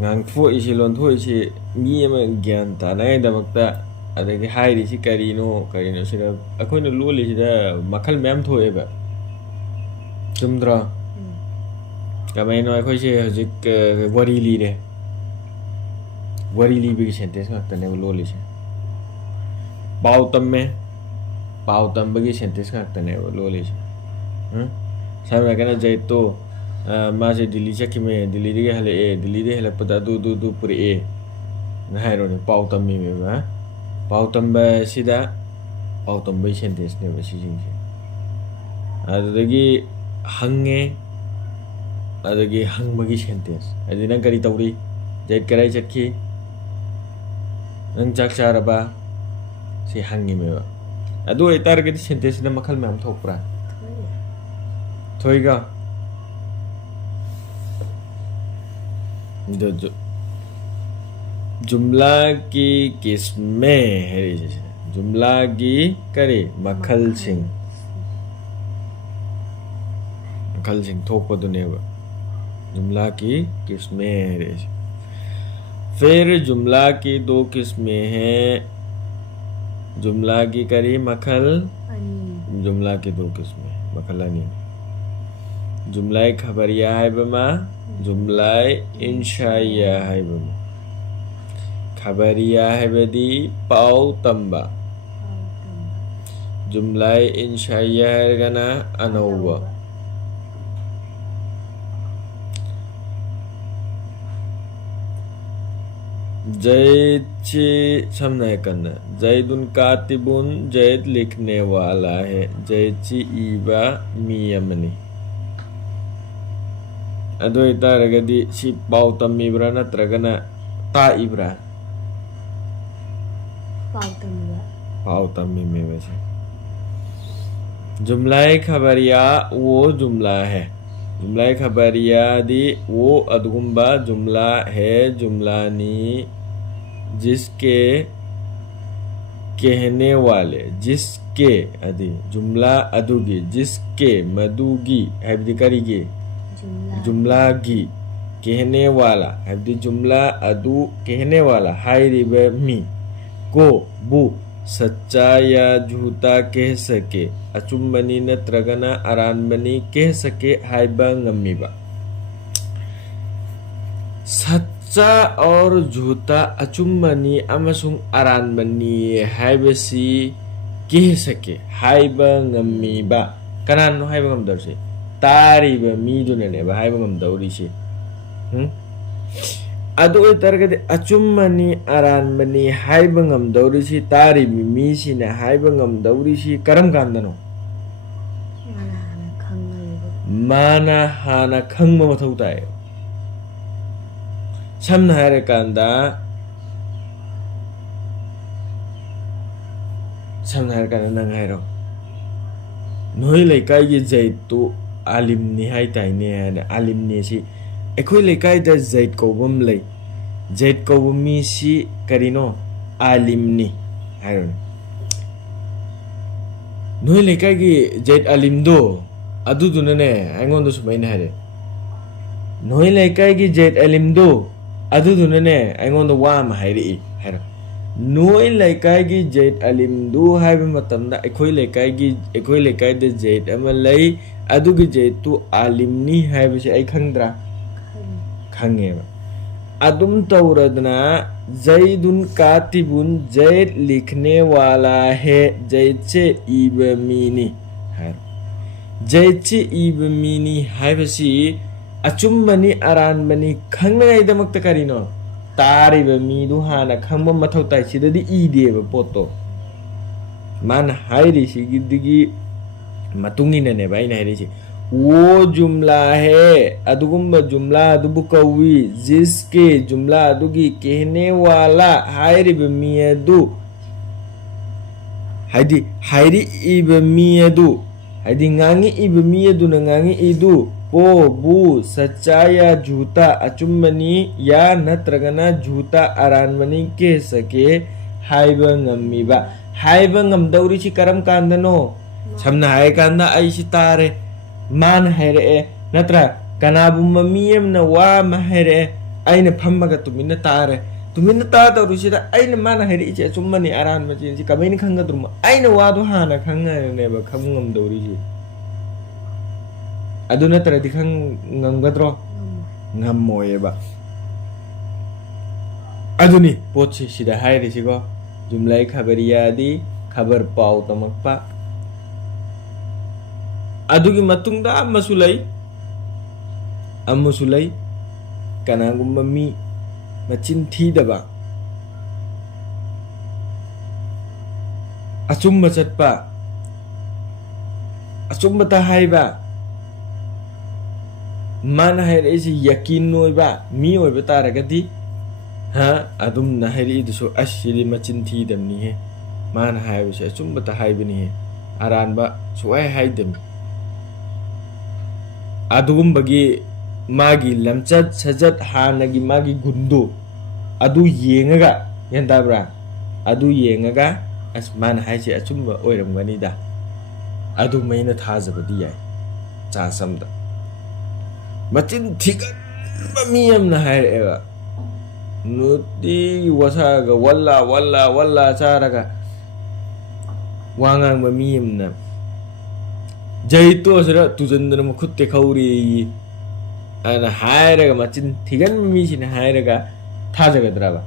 ꯉꯥꯡꯊꯣꯛꯏꯁꯤ ꯂꯣꯟꯊꯣꯛꯏꯁꯤ ꯃꯤ ꯑꯃ ꯒ꯭ꯌꯥꯟ ꯇꯥꯅꯉꯥꯏꯗꯃꯛꯇ ꯑꯗꯒꯤ ꯍꯥꯏꯔꯤꯁꯤ ꯀꯔꯤꯅꯣ ꯁꯤꯗ ꯑꯩꯈꯣꯏꯅ ꯂꯣꯜꯂꯤꯁꯤꯗ ꯃꯈꯜ ꯃꯌꯥꯝ ꯊꯣꯛꯑꯦꯕ ꯆꯨꯝꯗ꯭ꯔꯣ ꯀꯃꯥꯏꯅꯣ ꯑꯩꯈꯣꯏꯁꯦ ꯍꯧꯖꯤꯛ ꯋꯥꯔꯤ ꯂꯤꯔꯦ ꯋꯥꯔꯤ ꯂꯤꯕꯒꯤ ꯁꯦꯟꯇꯦꯟꯁ ꯉꯥꯛꯇꯅꯦꯕ ꯂꯣꯜꯂꯤꯁꯦ ꯄꯥꯎ ꯇꯝꯃꯦ ꯄꯥꯎ ꯇꯝꯕꯒꯤ ꯁꯦꯟꯇꯦꯟꯁ ꯉꯥꯛꯇꯅꯦꯕ ꯂꯣꯜꯂꯤꯁꯦ ꯁꯝꯅ ꯍꯥꯏꯔꯀꯥꯟꯗ ꯖꯩꯠꯇꯣ मासे दिल्ली चखिमे दिल्ली दे हले दिल्ली दे हले पता दु पुरे ना हाइरोने पाउ तम्मी में बा पाउ तम्बा सिदा पाउ तम्बै सेंटेंस ने बसी जिंसे अदगी हंगे अदगी हंगबगी सेंटेंस अदि नंग करी तौरी जैत कराई चखी नंग चाक चारबा से हंगी में बा अदु इतारगदि सेंटेंस ने मखल में हम थोकप्रा थोइगा जुमला की किस्में है जुमला की करे मखल सिंह थोपदुनेब जुमला की किस्में है फिर जुमला की दो किस्में हैं जुमला की करे मखल जुमला की दो किस्में मखलानी जुमला खबरिया है बमा जुमला इंशाइया है बमा खबरिया है बदी पाउ तंबा जुमला इंशाइया है गना अनौवा जैद सामने करना जैदुन कातिबुन जैद लिखने वाला है जैद ईबा मियमनी अदो इतारगदी सी पाउ तम्मीब्रा नत्रगना ताइब्रा पाउ तम्मी में वैसे जुमला खबरिया वो जुमला है जुमला खबरिया दी वो अदगुम्बा जुमला है जुमलानी जिसके कहने वाले जिसके अदि जुमला अदुगी जिसके मदुगी है करिगे जुमला गी कहने वाला है जुमला अदु कहने वाला हाइरिबे मी को बु सच्चा या झूठा कह सके अचुम्बनी नत्रगना अरानबनी कह सके हाइबा ngamiba सच्चा और झूठा अचुम्बनी अमसुंग अरानबनी हाइबसी कह सके हाइबा ngamiba कनानो हाइबा ngамदरसे तारीबा मीदुनने बा हाइबा ngамदौरिसे अदु तरगदे अचुम्मनी अरानबनी हाइबा ngамदौरिसे तारीबी मीसिने हाइबा ngамदौरिसे करम कांदनो माना हाना खंगमा मथौ ताय समना हारे कांदा नंग हाइरो नोई लेकाई गे जैतु आलिमनी हाई ताइने हाने आलिमनी सी एखोई लेकाई दा जैत कोबम लै जैत कोबमी सी करिनो आलिमनी हाइरो नोई लेकाई गे जैत आलिमदो अदुदुनने आंगोंदो सुमाइने हारे नोई लेकाई गे जैत आलिमदो अदुदुनने आंगोंदो वाम हाइरि हाइरो नोई लेकाई गे जैत आलिमदो हाइबे मतमदा एखोई लेकाई दा जैत अमा लै अदुगी जैतु आलिमनी हाइबसे आई खंगद्रा खंगेबा अदुम तौरदना जैदुन कातिबुन जैद लिखने वाला है जैचे इबमीनी हाय जैचे इबमीनी हाइबसी अचुम्बनी अरानबनी खंगनाय दमक्ता करिनो तारिबा मीदु हाना खंगबा मथौ ताइ सिददी इदेबा पोतो मान हाइरि सिगिदगी मतुंगिने ने भाई नहीं वो जुमला है अदुगुम्बा जुमला अदुबु कौवी जिसके जुमला अदुगी कहने वाला हाइरिब मियदु हाइरि इब मियदु हाइदि ngangi इब मियदु न ngangi इदु को बु सच्चा या झूठा अचुम्बनी या नत्रगना झूठा अरानबनी कह सके हाइब ngamiba हाइब ngamdौरिसि करम कांदनो समना हाय कांदा आइसि तारे मान हायरे नत्रा कनाबुम मियम न वा म हायरे ꯑꯩꯅ ꯐꯝꯃꯒ ꯇꯨꯃꯤꯟꯅ ꯇꯥꯔꯦ ꯇꯨꯃꯤꯟꯅ ꯇꯥ ꯇꯧꯔꯤꯁꯤꯗ ꯑꯩꯅ ꯃꯥꯅ ꯍꯥꯏꯔꯛꯏꯁꯦ ꯑꯆꯨꯝꯕꯅꯤ ꯑꯔꯥꯟꯕ ꯆꯦꯟꯁꯤ ꯀꯃꯥꯏꯅ ꯈꯪꯒꯗ꯭ꯔꯣ ꯑꯩꯅ ꯋꯥꯗꯣ ꯍꯥꯟꯅ ꯈꯪꯉꯅꯦꯕ ꯈꯪꯕ ꯉꯝꯗꯧꯔꯤꯁꯤ ꯑꯗꯨ ꯅꯠꯇ꯭ꯔꯗꯤ ꯉꯝꯒꯗ꯭ꯔꯣ ꯉꯝꯃꯣꯏꯌꯦꯕ ꯑꯗꯨꯅꯤ ꯄꯣꯠꯁꯤ ꯁꯤꯗ ꯍꯥꯏꯔꯤꯁꯤꯀꯣ ꯖꯨꯝꯂꯥꯏ ꯈꯕꯔꯤꯌꯥꯗꯤ ꯈꯕꯔ ꯄꯥꯎ ꯇꯝꯃꯛꯄ ꯑꯗꯨꯒꯤ ꯃꯇꯨꯡꯗ ꯑꯃꯁꯨ ꯂꯩ ꯀꯅꯥꯒꯨꯝꯕ ꯃꯤ ꯃꯆꯤꯟ ꯊꯤꯗꯕ ꯑꯆꯨꯝꯕ ꯆꯠꯄ ꯑꯆꯨꯝꯕꯇ ꯍꯥꯏꯕ ꯃꯥꯅ ꯍꯥꯏꯔꯛꯏꯁꯤ ꯌꯀꯤꯟ ꯑꯣꯏꯕ ꯃꯤ ꯑꯣꯏꯕ ꯇꯥꯔꯒꯗꯤ ꯑꯗꯨꯝꯅ ꯍꯥꯏꯔꯛꯏꯗꯨꯁꯨ ꯑꯁ ꯁꯤꯗꯤ ꯃꯆꯤꯟ ꯊꯤꯗꯕꯅꯤꯍꯦ ꯃꯥꯅ ꯍꯥꯏꯕꯁꯦ ꯑꯆꯨꯝꯕꯇ ꯍꯥꯏꯕꯅꯤꯍꯦ ꯑꯔꯥꯟꯕ ꯁꯨꯡꯍꯥꯏ ꯍꯥꯏꯗꯕꯅꯤ ꯑꯗꯨꯒꯨꯝꯕꯒꯤ ꯃꯥꯒꯤ ꯂꯝꯆꯠ ꯁꯥꯖꯠ ꯍꯥꯟꯅꯒꯤ ꯃꯥꯒꯤ ꯒꯨꯟꯗꯣ ꯑꯗꯨ ꯌꯦꯡꯉꯒ ꯒ꯭ꯌꯥꯟ ꯇꯥꯕ꯭ꯔꯥ ꯑꯗꯨ ꯌꯦꯡꯉꯒ ꯑꯁ ꯃꯥꯅ ꯍꯥꯏꯁꯦ ꯑꯆꯨꯝꯕ ꯑꯣꯏꯔꯝꯒꯅꯤꯗ ꯑꯗꯨꯃꯥꯏꯅ ꯊꯥꯖꯕꯗꯤ ꯌꯥꯏ ꯆꯥꯟꯁ ꯑꯃꯗ ꯃꯆꯤꯟ ꯊꯤꯒꯟꯕ ꯃꯤ ꯑꯃꯅ ꯍꯥꯏꯔꯛꯑꯦꯕ ꯅꯨꯡꯇꯤꯒꯤ ꯋꯥꯁꯥꯒ ꯋꯜꯂꯥ ꯆꯥꯔꯒ ꯋꯥ ꯉꯥꯡꯕ ꯃꯤ ꯑꯃꯅ ꯖꯩꯇꯣꯁꯤꯗ ꯇꯨꯖꯟꯗꯅ ꯃꯈꯨꯠ ꯇꯦꯛꯍꯧꯔꯦꯌꯦ ꯑꯅ ꯍꯥꯏꯔꯒ ꯃꯆꯤꯟ ꯊꯤꯒꯟꯕ ꯃꯤꯁꯤꯅ ꯍꯥꯏꯔꯒ ꯊꯥꯖꯒꯗ꯭ꯔꯕ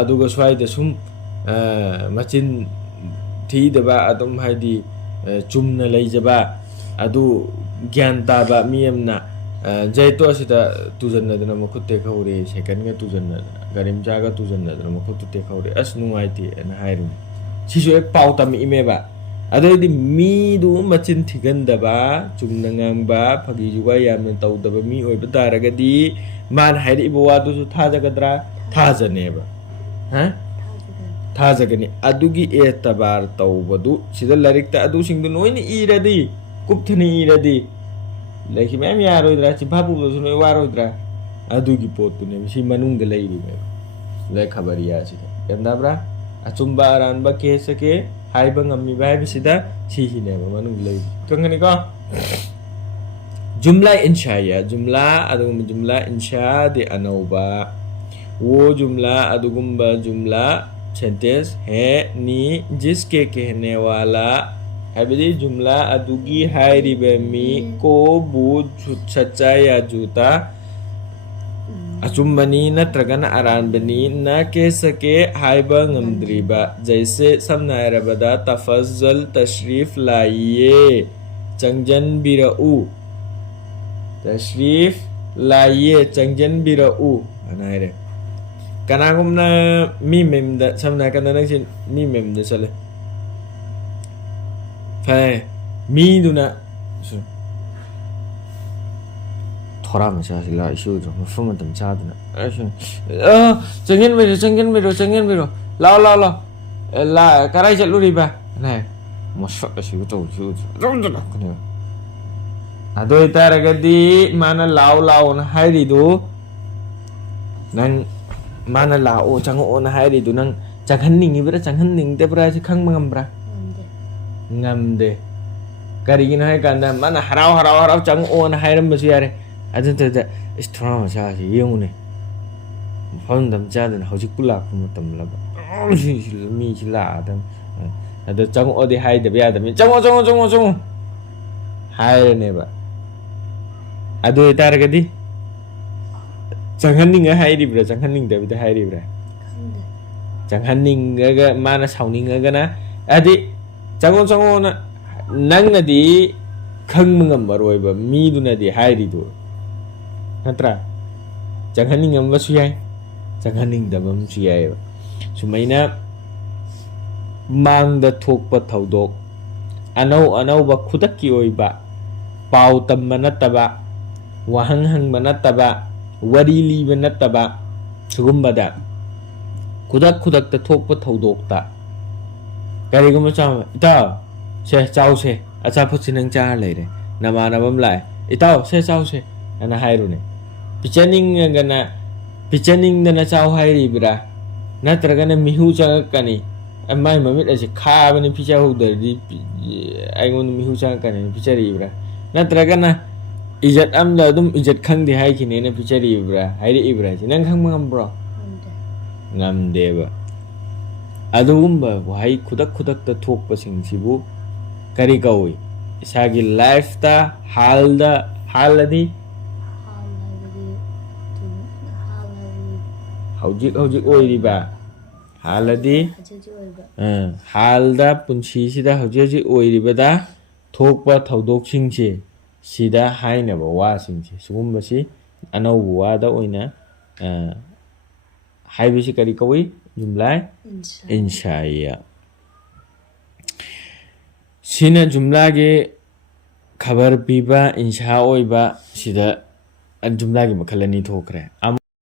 ꯑꯗꯨꯒ ꯁ꯭ꯋꯥꯏꯗ ꯁꯨꯝ ꯃꯆꯤꯟ ꯊꯤꯗꯕ ꯑꯗꯨꯝ ꯍꯥꯏꯗꯤ ꯆꯨꯝꯅ ꯂꯩꯖꯕ ꯑꯗꯨ ꯒ꯭ꯌꯥꯟ ꯇꯥꯕ ꯃꯤ ꯑꯃꯅ ꯖꯩꯇꯣ ꯑꯁꯤꯗ ꯇꯨꯖꯟꯅꯗꯅ ꯃꯈꯨꯠ ꯇꯦꯛꯍꯧꯔꯦ ꯁꯥꯏꯀꯜꯒ ꯇꯨꯖꯟꯅꯗꯅ ꯒꯥꯔꯤ ꯃꯆꯥꯒ ꯇꯨꯖꯟꯅꯗꯅ ꯃꯈꯨꯠꯇꯨ ꯇꯦꯛꯍꯧꯔꯦ ꯑꯁ ꯅꯨꯡꯉꯥꯏꯇꯦ ꯑꯅ ꯍꯥꯏꯔꯨꯅꯤ ꯁꯤꯁꯨ ꯍꯦꯛ ꯄꯥꯎ ꯇꯝꯃꯛꯏꯃꯦꯕ ꯑꯗꯨꯑꯣꯏꯗꯤ ꯃꯤꯗꯨ ꯃꯆꯤꯟ ꯊꯤꯒꯟꯗꯕ ꯆꯨꯝꯅ ꯉꯥꯡꯕ ꯐꯥꯒꯤ ꯖꯨꯒꯥꯏ ꯌꯥꯝꯅ ꯇꯧꯗꯕ ꯃꯤ ꯑꯣꯏꯕ ꯇꯥꯔꯒꯗꯤ ꯃꯥꯅ ꯍꯥꯏꯔꯛꯏꯕ ꯋꯥꯗꯨꯁꯨ ꯊꯥꯖꯒꯗ꯭ꯔꯥ ꯊꯥꯖꯅꯦꯕ ꯊꯥꯖꯒꯅꯤ ꯑꯗꯨꯒꯤ ꯑꯦꯇꯕꯥꯔ ꯇꯧꯕꯗꯨ ꯁꯤꯗ ꯂꯥꯏꯔꯤꯛꯇ ꯑꯗꯨꯁꯤꯡꯗꯨ ꯂꯣꯏꯅ ꯏꯔꯗꯤ ꯀꯨꯞꯊꯅ ꯏꯔꯗꯤ ꯂꯥꯏꯔꯤꯛꯁꯤ ꯃꯌꯥꯝ ꯌꯥꯔꯣꯏꯗ꯭ꯔꯥ ꯆꯤꯟꯐꯥ ꯄꯨꯕꯁꯨ ꯂꯣꯏ ꯋꯥꯔꯣꯏꯗ꯭ꯔꯥ ꯑꯗꯨꯒꯤ ꯄꯣꯠꯇꯨꯅꯦꯕ ꯁꯤ ꯃꯅꯨꯡꯗ ꯂꯩꯔꯤꯅꯦꯕ ꯂꯥꯏꯔꯤꯛ ꯈꯕꯔꯤꯌꯥꯁꯤꯗ ꯒ꯭ꯌꯥꯟ ꯑꯆꯨꯝꯕ ꯑꯔꯥꯟꯕ ꯀꯦꯁꯀꯦ ꯍꯥꯏꯕ ꯉꯝꯃꯤꯕ ꯍꯥꯏꯕꯁꯤꯗ ꯁꯤꯁꯤꯅꯦꯕ ꯃꯅꯨꯡꯗ ꯂꯩꯔꯤ ꯈꯪꯒꯅꯤꯀꯣ जुमला इंशाया जुमला अदुगुम जुमला इंशादि अनौबा वो जुमला अदुगुम्बा जुमला सेंटेंस है नी जिसके कहने वाला हैबदी जुमला अदुगी हायरिबे मी को बूझ सच्चा या झूठा अचुम्बनी नत्रगन अरानबनी न कह सके हाइबा ngमद्रीबा जैसे समना हैरबदा तफज्जल तशरीफ लाइए चंगजन बिरऊ तशरीफ लाइए चंगजन बिरऊ अनायरे कनागुमना मी मेमदा समना कना नंगसि मी मेमदा चले फै मी दुना थोड़ा मचा सिला इशू जो मफम मतम चादना चंगजन बिरो लाओ ला कराई चलुरिबा नाय मसक असिगु तो कने अदो इतारगदी माना लाओ ना हाइरिदु नंग माना लाओ चंगो ना हाइरिदु नंग चंगहन्निंगिब्रा चंगहन्निंगदेब्रा सि खंग ngambra ngamde karigina hay kanda mana harau चंगो ना हाइरमबसु यारे अदुनतदा स्ट्रॉ मचा सि येंगुने फंदम चादन हौजिक पुलाकु मतम लब मी सि लादम अदो चंगो दे हाइदब यादम चंगो हाइरनेबा अदो इतारगदी चंगहन्निंग हाइरिब्रा चंगहन्निंगदबदा हाइरिब्रा चंगहन्निंगगा माना साउनिंगगना अदि चंगो ना नंगनदी खंगमंगमरोयबा मीदुनदी हाइरिदु नत्रा चंगहन्निंगमबसु याय चंगहन्निंगदबमसु याय सुमैना मांगदा थोकपा थौदोक अनौबा खुदक्की ओइबा पाउ तम्बा नत्तबा वहंग हंगबा नत्तबा वरी लीबा नत्तबा सुगुम्बदा खुदक्ता थोकपा थौदोकता करिगुम चाव इताव से चावसे अचाफुत सिनंग चा लेरे नमानबम लाय इताव से चावसे अना हाइरुने पिचनिंग दना चाव हाइरिब्रा नत्रगना मिहु चागकनी अमाय ममित असे खाबनी पिचा हुदरदी आइगोन मिहु चागकनी पिचरिब्रा नत्रगना ꯏꯖꯠ ꯑꯃꯗ ꯑꯗꯨꯝ ꯏꯖꯠ ꯈꯪꯗꯦ ꯍꯥꯏꯈꯤꯅꯦꯅ ꯄꯤꯆꯔꯤꯕ꯭ꯔꯥ ꯍꯥꯏꯔꯛꯏꯕ꯭ꯔꯥ ꯍꯥꯏꯁꯦ ꯅꯪ ꯈꯪꯕ ꯉꯝꯕ꯭ꯔꯣ ꯉꯝꯗꯦꯕ ꯑꯗꯨꯒꯨꯝꯕ ꯋꯥꯍꯩ ꯈꯨꯗꯛ ꯈꯨꯗꯛꯇ ꯊꯣꯛꯄꯁꯤꯡꯁꯤꯕꯨ ꯀꯔꯤ ꯀꯧꯏ ꯏꯁꯥꯒꯤ ꯂꯥꯏꯐꯇ ꯍꯥꯜꯂꯗꯤ ꯍꯧꯖꯤꯛ ꯍꯧꯖꯤꯛ ꯑꯣꯏꯔꯤꯕ ꯍꯥꯜꯂꯗꯤ ꯍꯥꯜꯗ ꯄꯨꯟꯁꯤꯁꯤꯗ ꯍꯧꯖꯤꯛ ꯍꯧꯖꯤꯛ ꯑꯣꯏꯔꯤꯕꯗ ꯊꯣꯛꯄ ꯊꯧꯗꯣꯛꯁꯤꯡꯁꯦ ꯁꯤꯗ ꯍꯥꯏꯅꯕ ꯋꯥꯁꯤꯡꯁꯦ ꯁꯤꯒꯨꯝꯕꯁꯤ ꯑꯅꯧꯕ ꯋꯥꯗ ꯑꯣꯏꯅ ꯍꯥꯏꯕꯁꯤ ꯀꯔꯤ ꯀꯧꯏ ꯖꯨꯝꯂꯥ ꯏꯟꯁꯥꯏꯌꯥ ꯁꯤꯅ ꯖꯨꯝꯂꯥꯒꯤ ꯈꯕꯔ ꯄꯤꯕ ꯏꯟꯁꯥ ꯑꯣꯏꯕ ꯁꯤꯗ ꯖꯨꯝꯂꯥꯒꯤ ꯃꯈꯜ ꯑꯅꯤ ꯊꯣꯛꯈ꯭ꯔꯦ